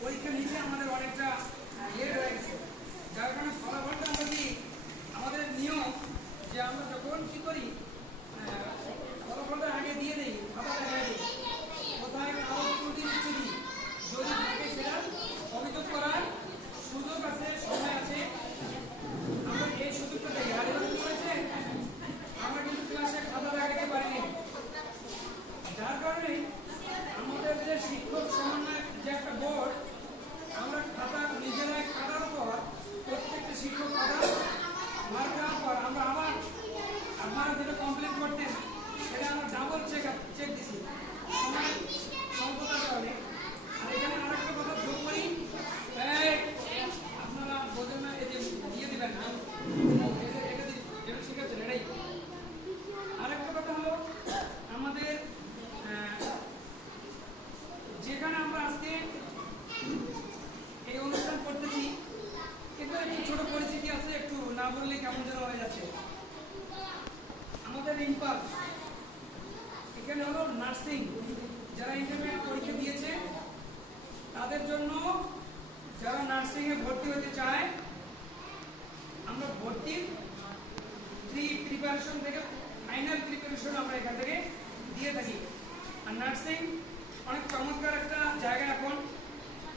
পরীক্ষা নিচে আমাদের অনেকটা লেট হয়ে গেছে। যার কারণে ফলাফলটা আমরা দিই আমাদের নিয়ম যে আমরা যখন কি করি আহ, ফলাফলটা আগে দিয়ে দিই খাতা দেখাই দিই কোথায় কারও ত্রুটি নিচ্ছে কি যদি থাকে সেটা অভিযোগ করার সুযোগ আছে সময় আছে আমরা এই সুযোগটা দেই আর এবার কি হয়েছে আমরা কিন্তু ক্লাসে খাতা দেখাতে পারিনি যার কারণে আমাদের যে শিক্ষক সমন্বয় যে একটা বোর্ড আমরা খাতা নিজেরাই কাটার পর প্রত্যেকটা শিক্ষক খাতা মার্ক দেওয়ার পর আমরা আবার আপনারা যেটা কমপ্লিট করতেন সেটা আমরা ডাবল চেক চেক দিছি সময় স্বল্পতার কারণে আর এখানে আরেকটা কথা যোগ করি এই, আপনারা বোঝেন না এই যে দিয়ে দিবেন না এটা এটা দি- এটা ঠিক আছে এটাই আরেকটা কথা হলো আমাদের আহ, যেখানে আমরা আজকে এই অনুষ্ঠান করতেছি কিন্তু একটু ছোট পরিচিতি আছে একটু কেমন যেন হয়ে যাচ্ছে। আমাদের ইম্পালস এখানে হলো নার্সিং। যারা ইন্টারমিডিয়েট পরীক্ষা দিয়েছে, তাদের জন্য যারা নার্সিংয়ে ভর্তি হতে চায়, আমরা ভর্তির প্রি প্রিপারেশন থেকে ফাইনাল প্রিপারেশন আমরা এখান থেকে দিয়ে থাকি। আর নার্সিং অনেক চমৎকার একটা জায়গা এখন।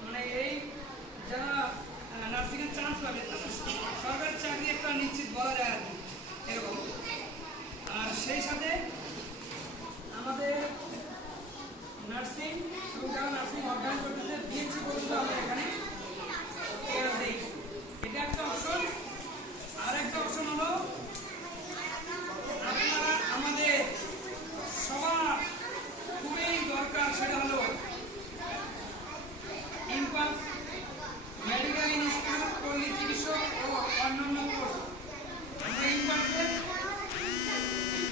মানে এই যারা নার্সিং এর চান্স পাবে। সরকারি চাকরি একটা নিশ্চিত বলা যায় আর এরকম। আর সেই সাথে আমাদের নার্সিং এবং যারা নার্সিং অধ্যয়ন করতেছে বিএনসি পর্যন্ত আমরা এখানে এরা দেই এটা একটা অপশন আর একটা অপশন হলো আপনারা আমাদের সবার খুবই দরকার সেটা হলো ইম্পালস মেডিকেল ইনস্টিটিউট পল্লী চিকিৎসক ও অন্যান্য কোর্স আমরা ইম্পালসের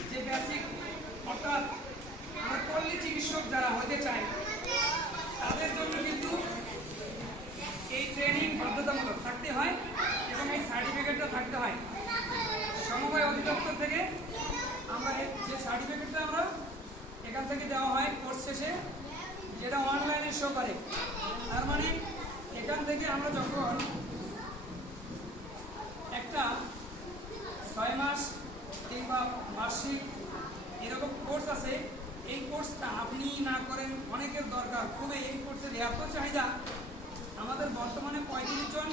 যে বেসিক অর্থাৎ আমরা পল্লী চিকিৎসক যারা হতে চায় তাদের জন্য কিন্তু এই ট্রেনিং বাধ্যতামূলক থাকতে হয় এবং এই সার্টিফিকেটটা থাকতে হয়। সমবায় অধিদপ্তর থেকে আমরা যে সার্টিফিকেটটা আমরা এখান থেকে দেওয়া হয় কোর্স শেষে, যেটা অনলাইনে শো করে। তার মানে এখান থেকে আমরা যখন একটা ছয় মাস কিংবা বার্ষিক এরকম কোর্স আছে, এই কোর্সটা আপনি না করেন, অনেকের দরকার। খুবই এই কোর্সের এত চাহিদা আমাদের বর্তমানে পঁয়ত্রিশ জন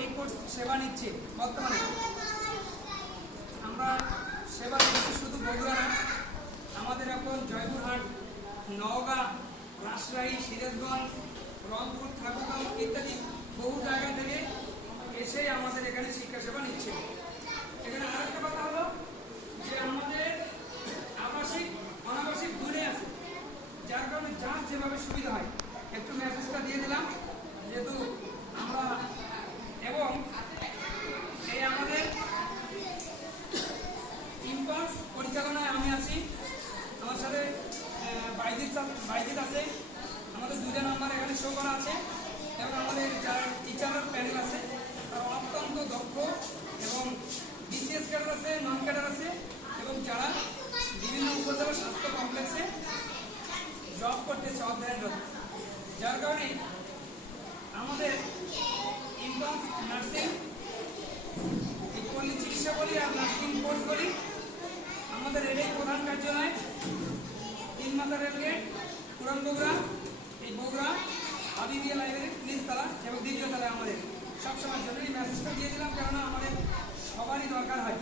এই কোর্স সেবা নিচ্ছে, বর্তমানে। আমরা সেবা দিচ্ছি শুধু বগুড়া না, আমাদের এখন জয়পুরহাট, নওগাঁ, রাজশাহী, সিরাজগঞ্জ, রংপুর, ঠাকুরগাঁও ইত্যাদি বহু জায়গা থেকে এসে আমাদের এখানে শিক্ষা সেবা নিচ্ছে। এখানে আরেকটা কথা হলো যে আমাদের আবাসিক, অনাবাসিক দূরে আছে, যার কারণে যার যেভাবে সুবিধা হয়। একটু মেসেজটা দিয়ে দিলাম, যেহেতু আমরা এবং এই আমাদের ইম্পালস পরিচালনায় আমি আছি, আমার সাথে বাইজিৎ বাইজিৎ আছে, আমাদের দুইটা নাম্বার এখানে শো করা আছে, এবং আমাদের যারা টিচারের প্যানেল আছে, তারা অত্যন্ত দক্ষ এবং বিসিএস ক্যাডার আছে নন ক্যাডার আছে, এবং যারা বিভিন্ন উপজেলা স্বাস্থ্য কমপ্লেক্সে জব করতে করতেছে অধ্যয়নরত। যার কারণে আমাদের ইনকাম নার্সিং পল্লী চিকিৎসা বলি আর নার্সিং কোর্স বলি আমাদের এটাই প্রধান কার্যালয়। তিন মাথা রেলগেট পুরান বগুড়া এই বগুড়া হাবিবিয়া লাইব্রেরির নিচতলা এবং দ্বিতীয় তলায় আমাদের সবসময় এই মেসেজটা দিয়ে দিলাম, কেননা আমাদের সবারই দরকার হয়।